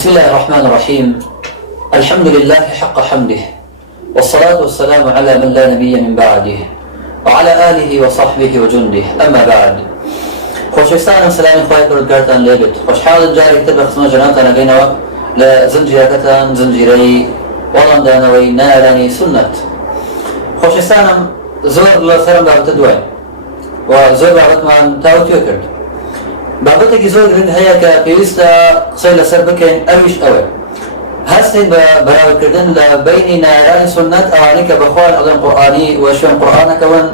بسم الله الرحمن الرحيم. الحمد لله حق حمده، والصلاة والسلام على من لا نبي من بعده، وعلى آله وصحبه وجنده. أما بعد، خوشویستانم سلامی خواهی پروردگارتان لێبێت. خۆشحاڵم جارێک تر بە خزمەت جەنابتان ئەگەینەوە لە زنجیرەکەتان، زنجیرەی وەڵامدانەوەی نایەڵانی سونەت. خۆشویستانم زۆر لەسەرم بابەتە دوایین و زۆر بابەتمان تاوتوێ کرد. بابەتێکی زۆر گرنگ هەیە کە پێویستە قسەی لەسەر بکەین، ئەویش ئەوە هەستین بە بەراوردکردن لە بینی نایەڵانی سونەت، ئەوانەی کە بەخۆیان ئەڵێن قورئانی و شوێن قورئانەکەون،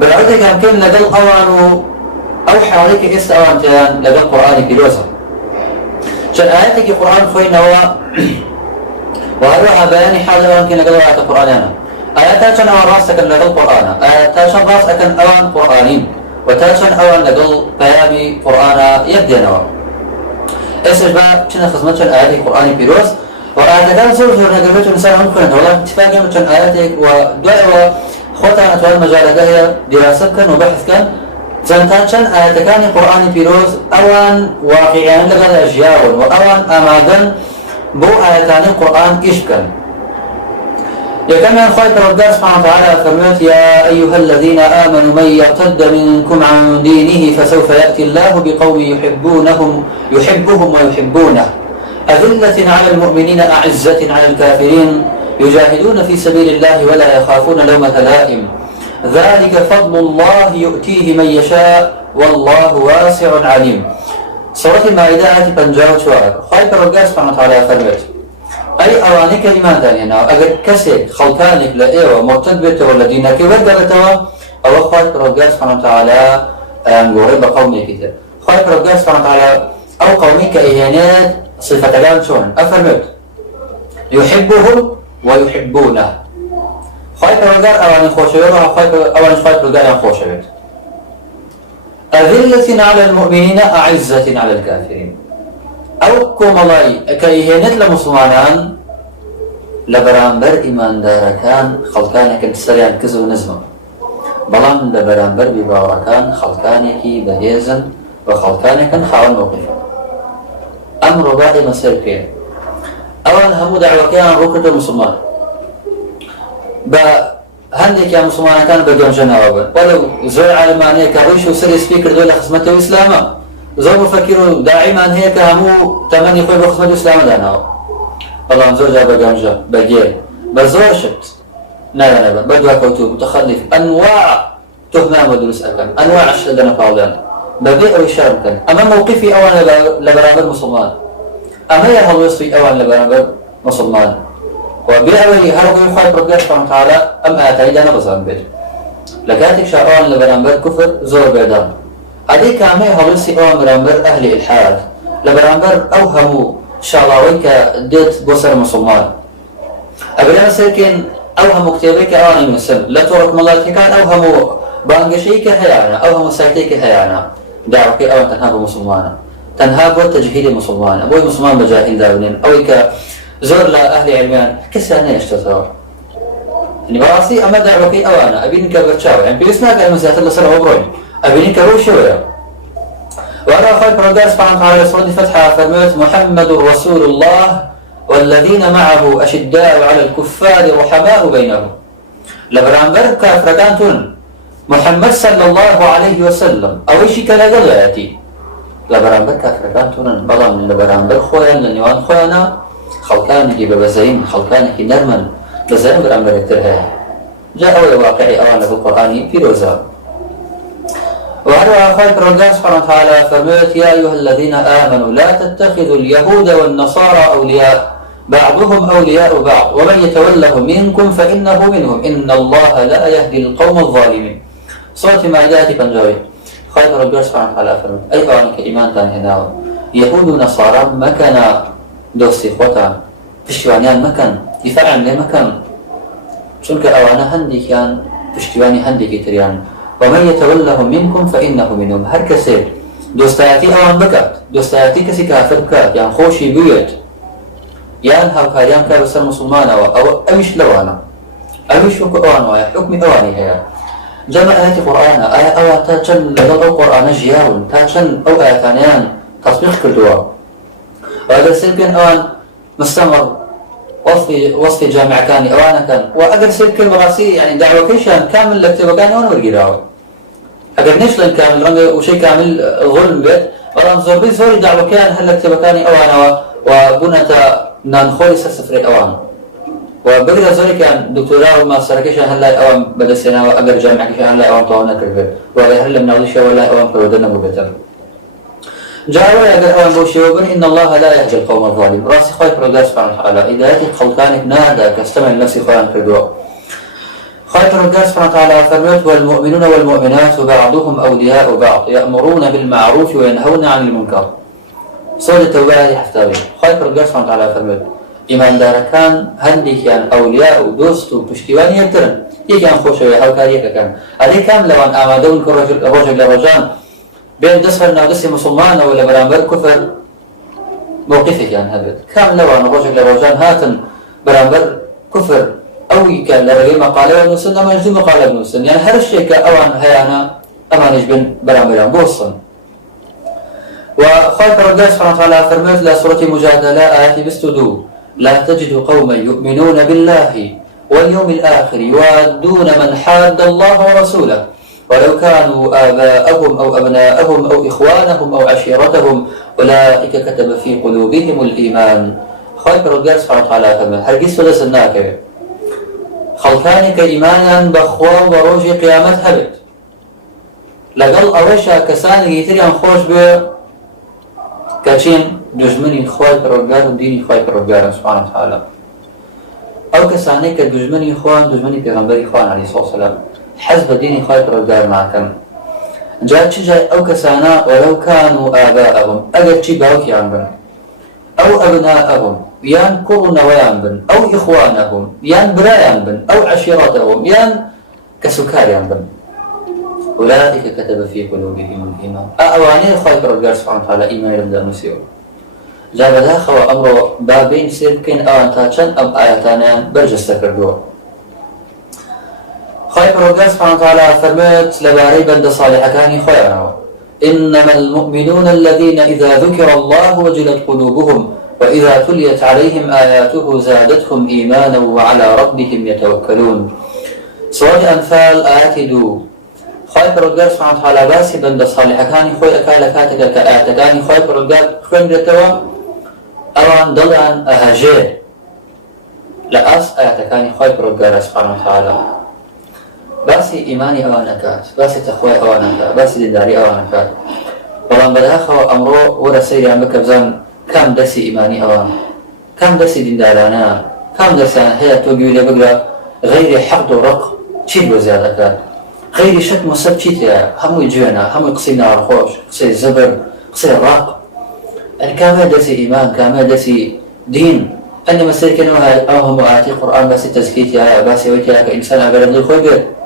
بەراوردێکیان بکەین لەگەڵ ئەوان و ئەو حاڵەی کە ئێستا ئەوان تێیان لەگەڵ قورئانی پیرۆزە. چەند ئاەتێکی قورئان خوێینەوە و هەروەها بەیانی حاڵی ئەوان کەین لەگەڵ ئاەتە قورئانیانە. ئاەتان چەند ئەوان ڕاست ئەکەن لەگەڵ قورئانە، ئاەتان چەند ڕاست ئەکەن ئەوان قورئانین، و تا چەند ئەوان لەگەڵ پەیامی قورئانە یەک دێنەوە. ئێستاش با بچینە خزمەت چەند ئاەتی قورئانی پیرۆز و ئاەتەکان زۆر نەگەربێت و نسان هەم بخوێنەوە، بەڵام اتفاقیان بە چەند ئاەتێک و دوایەوە خۆتان ئەتوانن مەجالەکە هەیە دیراسە بکەن و بەحث بکەن چەند ئاەتەکانی قورئانی پیرۆز ئەوان واقعیانە لەگەڵ ژیاون و ئەوان ئامادەن بۆ ئاەتانی قورئان ئیش بکەن. يكمل خالق الرجال سبحانه وتعالى فرمت: يا أيها الذين آمنوا من يرتد منكم عن دينه فسوف يأتي الله بقوم يحبهم ويحبونه أذلة على المؤمنين أعزة على الكافرين يجاهدون في سبيل الله ولا يخافون لومة لائم ذلك فضل الله يؤتيه من يشاء والله واسع عليم. سورة المائدة آية 54. خالق الرجال سبحانه وتعالى فرمت: أي أوانك إيمان دانينا أجر كسر خلقانك لإيوة مرتد بيته ولا دينك ودرتوا أو خالق ربنا سبحانه وتعالى غريب قومي كده. خالق ربنا سبحانه وتعالى أو قومك إيهانات صفة كلام شون أفرمت يحبهم ويحبونه. خالق ربنا أوان خوشيوه أوان خالق ربنا خوشيوه. أذلة على المؤمنين أعزة على الكافرين. ئەو کۆمەڵای ئەکەیهێنێت لە موسڵمانان لە بەرامبەر ئیماندارەکان خەڵکانێکن سەریان کز و نزمە، بەڵام لە بەرامبەر بیباوەڕەکان خەڵکانێکی بەهێزن و خەڵکانێکن خاوەن مۆقیفە. ئەمڕۆ با ئێمە سەر بکەین ئەوان هەموو داعوەکەیان ڕووکردە موسڵمان، بە هەندێکیان موسڵمانەکان بە گەمژەنەوە بن، وەلەو زۆر عالمانەیە کە ڕووی و سەری سپی کردووە لە خزمەتەوە ئیسلامە، زۆر مفەکر و داعیمان هەیە کە هەموو تەمەنی خۆی بۆ خزمەت ئیسلامە داناوە، بەڵام زۆر جار بە گەمژە، بە گێل، بە زۆر شت نایەنەبن، بە دواکەوتوو، متەخەلیف، ئەنواع تۆهمەیان بە دروست ئەکەن، ئەنواع شت دەنە پاڵیان بەبێ ئەوەی شار بکەن. ئەمە موقیفی ئەوان لە بەرامبەر موسڵمان، ئەمەیە هەڵوێستوی ئەوان لە بەرامبەر موسڵمان، و بێ ئەوەی هەروەی خوای پڕگەر سوبحانه وتعالى ئەم ئاەتایدا نەبەزان بێت. لە کاتێکشا ئەوان لە بەرامبەر کوفر زۆر بێدان، هذه كامل هەڵوێستی ئەوان بەرامبەر ئەهلی ئیلحاد، لە بەرامبەر ئەو هەموو شاڵاوەی کە دێت بۆ سەر موسڵمان. ئەگەر ئێمە سەرکەین ئەو هەموو کتێبەی کە ئەوانی نووسن لە تۆڕە کۆمەڵایەتیەکان، ئەو هەموو بانگەشەی کە هەیەە، ئەو هەموو سایتەی کە هەیەە، داوەکەی ئەوان تەنها بۆ موسڵمانە، تەنها بۆ تەجهیلی موسڵمانە، بۆی موسڵمان بە جاهیل دابنێن، ئەوەی کە زۆر لە ئەهلی عیلمیان کەسیان نەهێشتێتەوە. بەڕاستی ئەمە داوەکەی ئەوانە، ئەبینن کە بەرچاوە، یان پێویست ناکات ئێمە زیاتر لەسەر ئەوە بڕۆین، ئەبینین کە بەو شێوەیە. وأنا خالق ربنا سبحانه وتعالى سورة الفتح فرمت: محمد رسول الله والذين معه أشداء على الكفار رحماء بينهم. لبرامبر كافركانتون محمد صلى الله عليه وسلم أو شيء كلا يأتي لبرامبر كافركانتون، بلام لبرامبر خويا لنيوان خويانا خلقانك ببزين خلقانك نرمن بزين برامبر يكترها جاء أول واقعي أولا في القرآن في روزا. وهذا خالق ربنا سبحانه وتعالى فرمت: يا أيها الذين آمنوا لا تتخذوا اليهود والنصارى أولياء بعضهم أولياء بعض ومن يتولهم منكم فإنه منهم إن الله لا يهدي القوم الظالمين. سورة المائدة 50. خالق ربنا سبحانه وتعالى فرمت: أي أوانك إيمان تان هنا يهود ونصارى مكان دوستي خوتان پشتیوانیان مەکەن، دیفاعیان لێ مەکەن، چونکە ئەوانە هەندێکیان پشتیوانی هەندێکی تریان. ومن يتولهم منكم فإنه منهم. هر کەسێ دۆستایەتی ئەوان بکات، دۆستایەتی کەسی کافر بکات، یان خۆشی بوێت، یان هاوکاریان بکات بەسەر موسڵمانەوە، ئەویش لەوانە، ئەویش وەکو ئەوان وایە، حکمی ئەوانی هەیە. جەمع ئاەتی قورئانە، ئایا ئەوە تا چەند لەگەڵ ئەو قورئانە ژیاون، تا چەند ئەو ئاەتانیان تەطبیق کردووە، وأجر سيركن أوان مستمر وصف جامع كان أوانا كان وأجر سيركن براسي يعني دعوة كيشان كامل لكتب كان أوان ورقراوة أجر نشلن كامل رنج وشيء كامل ظلم بيت ورام زوربي زوري دعوة كان هل لكتب كان أوانا وبنتا نانخولي سفر أوان وبقدر زوري كان دكتوراه وما سركيش هلا أوان بدسنا وأجر جامع كيشان هلا أوان طاونا كربي ولا هلا مناولش ولا أوان برودنا مبتر جاءوا يقول أوان بوشيوبن إن الله لا يهدي القوم الظالمين راسي خوي برودار سبحانه وتعالى إذا يأتي خلقانك نادى كاستمع لنفسي خوان كردوا خوي برودار سبحانه وتعالى فرمت والمؤمنون والمؤمنات بعضهم أولياء بعض يأمرون بالمعروف وينهون عن المنكر صورة التوبة حفتابي خوي برودار سبحانه وتعالى فرمت إيمان دار كان هندي كان أولياء ودوست وبشتوان يبترن يكان خوشوي أو كاريكا كان هذه كاملة وأن آمادون كرجل لرجان بين دسفر نادسي مسلمان ولا برامبر كفر موقفك يعني هذا كامل لو أنا رجل لرجال هاتن برامبر كفر أو كان لرجل مقالة ونوسن أما يجدون مقالة ونوسن يعني هذا الشيء كأوان هيانا أما نجبن برامبر بوصن وخالق رجال سبحانه وتعالى فرمت لسورة مجادلة آيات بستدو لا تجد قوما يؤمنون بالله واليوم الآخر يوادون من حاد الله ورسوله ولو كانوا آباءهم أو أبناءهم أو إخوانهم أو عشيرتهم أولئك كتب في قلوبهم الإيمان خالق رجال سبحانه وتعالى فرمت هرگز فلسناك خلقانك إيمانا بخوا وروج قيامت هبت لقل أوشا كسان يتريان خوش به كاتشين دجمني خالق رجال وديني خالق رجال سبحانه وتعالى أو كسانك دجمني إخوان دجمني پیغمبر إخوان عليه الصلاة والسلام حزب ديني خالق رجال معكم جاء تشجع أو كسانا ولو كانوا آباءهم أجل شي باوكي عنبن أو أبناءهم يان كرنا وينبن أو إخوانهم يان براء ينبن أو عشيرتهم يان كسكار ينبن أولئك كتب في قلوبهم الإيمان أواني خالق رجال سبحانه وتعالى إيمان لمدى المسيور جاء بداخل وأمر بابين سيركين أو أنتاجن أو آياتان برجس تكردوه خالق رجال سبحانه وتعالى فرمت لباري بند صالح كان خيرا إنما المؤمنون الذين إذا ذكر الله وجلت قلوبهم وإذا تليت عليهم آياته زادتهم إيمانا وعلى ربهم يتوكلون سورة أنفال آيات دو خالق رجال سبحانه وتعالى باسي بند صالح كان خوي أكالكاتك كآياتكاني خالق رجال خندتوا أوان ضلعا أهجير لأس آياتكاني خالق رجال سبحانه وتعالى باسي إيماني أوانكات باسي تخوي أوانكات باسي دداري أوانكات ولن بداخل أمره ورسيري عم بكبزان كم دسي إيماني أوان كم دسي دندارانا كم دسي هي توجيه لبقرا غير حقد ورق تشيل وزيادة كات غير شك مصب تشيتها هم يجينا هم يقصينا الخوش قصي الزبر قصي الراق الكامل دسي إيمان كامل دسي دين أنا مسير كانوا أوهم آتي القرآن بس تزكيتها بس ويتها كإنسان أقرب للخوي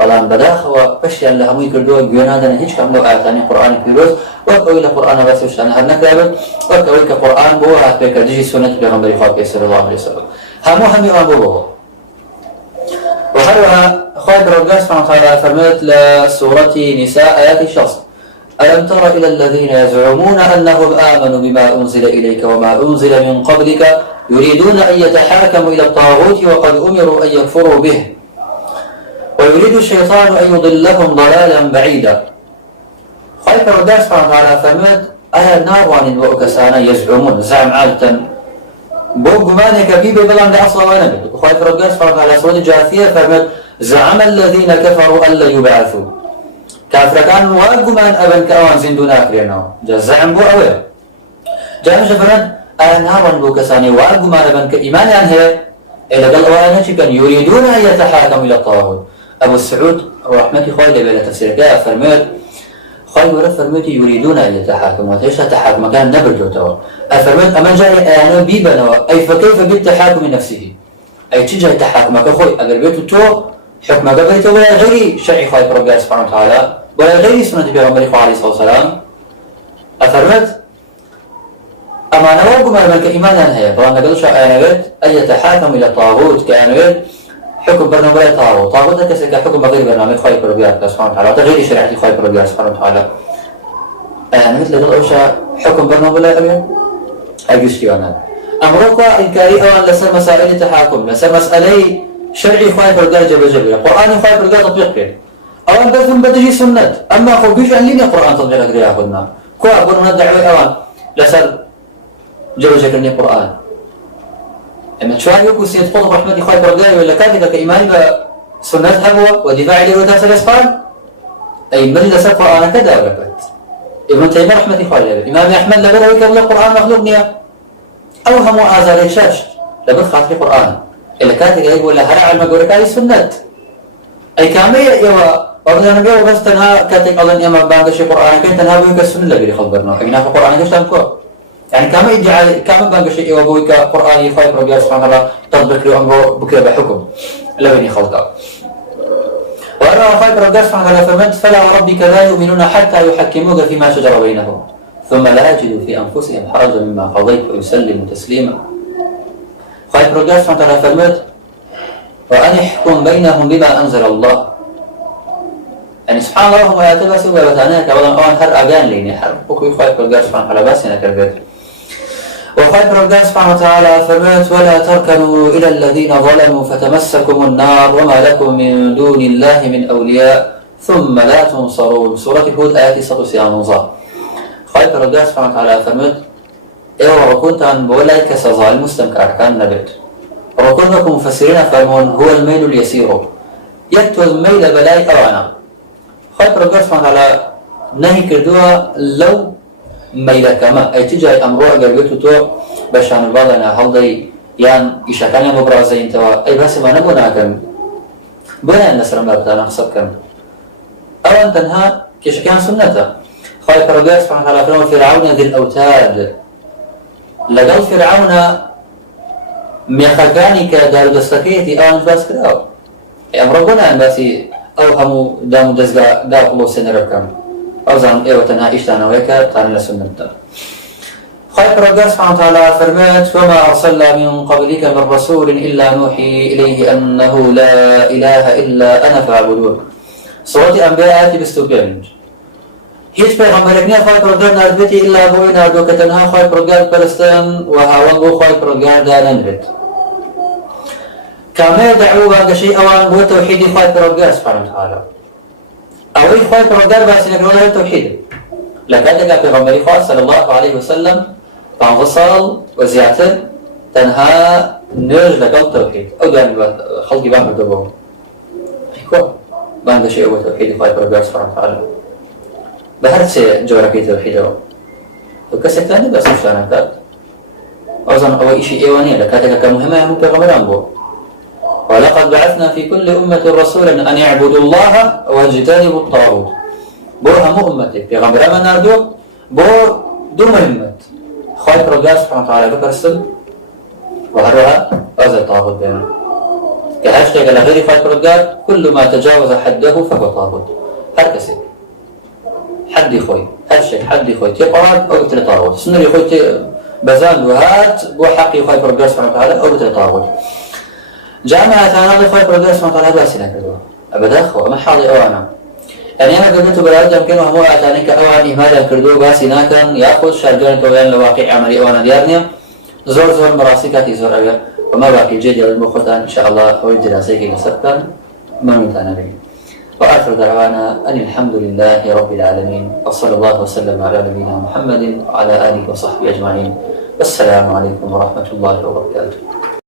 بلان بداخل بشيء اللي هم يكردوا جوانادنا هيك كملوا آياتني قرآن كيروز وقوي القرآن بس وش أنا هرنا كلام وقوي القرآن بو هات بكرديجي سنة بيغمبر خالق صلى الله عليه وسلم هم يؤمنوا به وهذا خالق رجال سبحانه وتعالى فرمت لسورة نساء آيات شخص ألم تر إلى الذين يزعمون أنهم آمنوا بما أنزل إليك وما أنزل من قبلك يريدون أن يتحاكموا إلى الطاغوت وقد أمروا أن يكفروا به ويريد الشيطان أن يضلهم ضلالا بعيدا خالق رجال سبحانه وتعالى فرمت آية ناروان وأكسانا يزعمون زعم عادة بوق مانك بيبي بلان لأصلا ونبي خالق رجال سبحانه وتعالى سورة الجاثية فرمت زعم الذين كفروا أن لا يبعثوا كافر كان واقمان أبن كأوان زندون أكرينه جا زعم بو أوي جا فرمت آية ناروان وأكساني واقمان أبن كإيمان هي إلا قال أولا كان يريدون أن يتحاكموا إلى الطاغوت أبو السعود رحمة خوالي بلا تفسير كاء فرمت خوالي ورا فرمت يريدون أن يتحاكموا ليش تحاكم كان نبرجو توا فرمت أما جاي أنا بيبنا أي فكيف بالتحاكم نفسه أي تجي تحاكم كخوي أجر بيته تو حكم قبلته ولا غير شرع خالق ربنا سبحانه وتعالى ولا غير سنة بيغمبره عليه الصلاة والسلام أفرمت أما نواب ما لك إيمانا هي فأنا قلت أنا قلت أن يتحاكم إلى الطاغوت كأنا قلت حكم برنامج طاغوت طاغوت كسر حكم غير برنامج خالق ربنا سبحانه وتعالى وتغير شريعة خالق ربنا سبحانه وتعالى أنا مثل قلت حكم برنامج لا أبين أجشتيانا أمريكا إنكاري أوان لسر مسائل تحاكم لسر مسألة شرعي خواهي فرقال جب جبه قرآن خواهي فرقال تطبيق كده أوان بثم بدجي سنة أما خو بيش أن لين قرآن تطبيق أدري ياخدنا كوا أقول ندعوي أوان لسر جب جبني قرآن أما شوان يوكو سيد قطب رحمة خواهي فرقال ولا كاتك كإيمان بسنة هبوة ودفاع لي وتاسل أسفان أي من لسر قرآن كذا وربت ابن تيمية رحمة خواهي إمام أحمد لبدا ويكبر القرآن مخلوق نيا أوهم آذار شاش لبد خاطر قرآن إلا كاتك يقول لها هرع المقورة كالي سنة أي كامية يوا وردنا نبيه بس تنها كاتك أظن إمام باندشي قرآن كين تنها بويك السنة لبي خبرنا أجناف القرآن كيش تنكو يعني كامية يدعي كامية باندشي يوا بويك قرآن يخاي ربي سبحانه الله تطبق له أمره بكرة بحكم لبني خلطة وأنا خايف ربي سبحانه الله فمنت فلا وربك لا يؤمنون حتى يحكموك فيما شجر بينهم ثم لا يجدوا في أنفسهم حرجا مما قضيت ويسلموا تسليما خايف ربي سبحانه الله فمنت وأن يحكم بينهم بما أنزل الله يعني سبحان الله ما يتبس وبتانيك أولا أوان هر أجان ليني حرب وكل خايف ربي سبحانه الله بس ينكر وخايف ربي سبحانه وتعالى فمنت ولا تركنوا إلى الذين ظلموا فتمسكم النار وما لكم من دون الله من أولياء ثم لا تنصرون سورة هود آيات 109 خايف ربي سبحانه وتعالى فمنت إيه وكنت عن بولاي كسظال المسلم كأركان نبت وكنتم مفسرين فرمون هو الميل اليسير يكتوز ميل بلاي أوانا خايف ربي سبحانه وتعالى نهي كردوها لو ميل كما أي تجاي أمرو أقربتو تو بشان البعضنا هالضي يان إشاكاني مبرازي انتوا أي بس ما نبونا كم بنا النسر مبتانا خصب كم أولا تنها كيشكان سنته خايف ربي سبحانه وتعالى فرمون فرعون ذي الأوتاد لقل فرعون ميخاكاني كدار دستكيتي أوان باس كراو أمرقنا أن باسي أوهموا دامو دزقا قاو قلو سنربكم أوزان إيوة تنها إشتانا ويكا تاني لسنة خايف ربي سبحانه وتعالى فرمات وما أرسلنا من قبلك من رسول إلا نوحي إليه أنه لا إله إلا أنا فاعبدون صورة أنبياء بستوبينج هیچ پیغمبرێک نییە خی پڕگار نردبێتی ئللا بۆی نردووکە تەنها خی پڕگار پەرستن و هاوڵ بۆ خی پڕگاردا نەنرێت کامەیە دەعوو باگەشەی ئەوان بۆ تەوحیدی خی پڕگار سبحانه وتعالى ئەوەی خی پڕگار باسی نەکردووە لە تەوحید لە کاتێکدا پێغەمبەری خوا صلی الله عليه وسلم 15 ساڵ و زیاتر تەنها نوێژ لەگەڵ تەوحید ئەو دوانی خەڵکی بان کردووە کۆ بانگەشەی ئەوە تەوحیدی خی پڕگار سبحانه وتعالى بهرسي جوركي توحيده وكسكتاني بس مشان كات أظن أول شيء إيوانية لكاتك كمهمة يهم كغمران بو ولقد بعثنا في كل أمة رسولا أن يعبدوا الله واجتنبوا الطاغوت بو هم أمتي في غمران ناردو بو دو مهمة خايف رجال سبحانه وتعالى بكرسل وهروها هذا الطاغوت بينه كهاشتاج لغير خايف رجال كل ما تجاوز حده فهو طاغوت هركسي حد خوي هالشيء حد خوي تقعد أو تطاوت سنري خوي بزان وهات بو حقي خوي برجاس سبحانه وتعالى أو تطاوت جامعة أنا خوي برجاس سبحانه وتعالى باسنا كذا أبدا خو ما حاضي أوانا يعني أنا قلت بلاد يمكن هو أتانيك أوان إهمالا كردو باسنا كان يأخذ شارجان تويان لواقع عملي أوانا ديارنا زور مراسكاتي زور أبيا وما باقي جيد المخوتان إن شاء الله أو الدراسيكي نسبتان ما نتانا به وآخر دعوانا أن الحمد لله رب العالمين وصلى الله وسلم على نبينا محمد وعلى آله وصحبه أجمعين والسلام عليكم ورحمة الله وبركاته.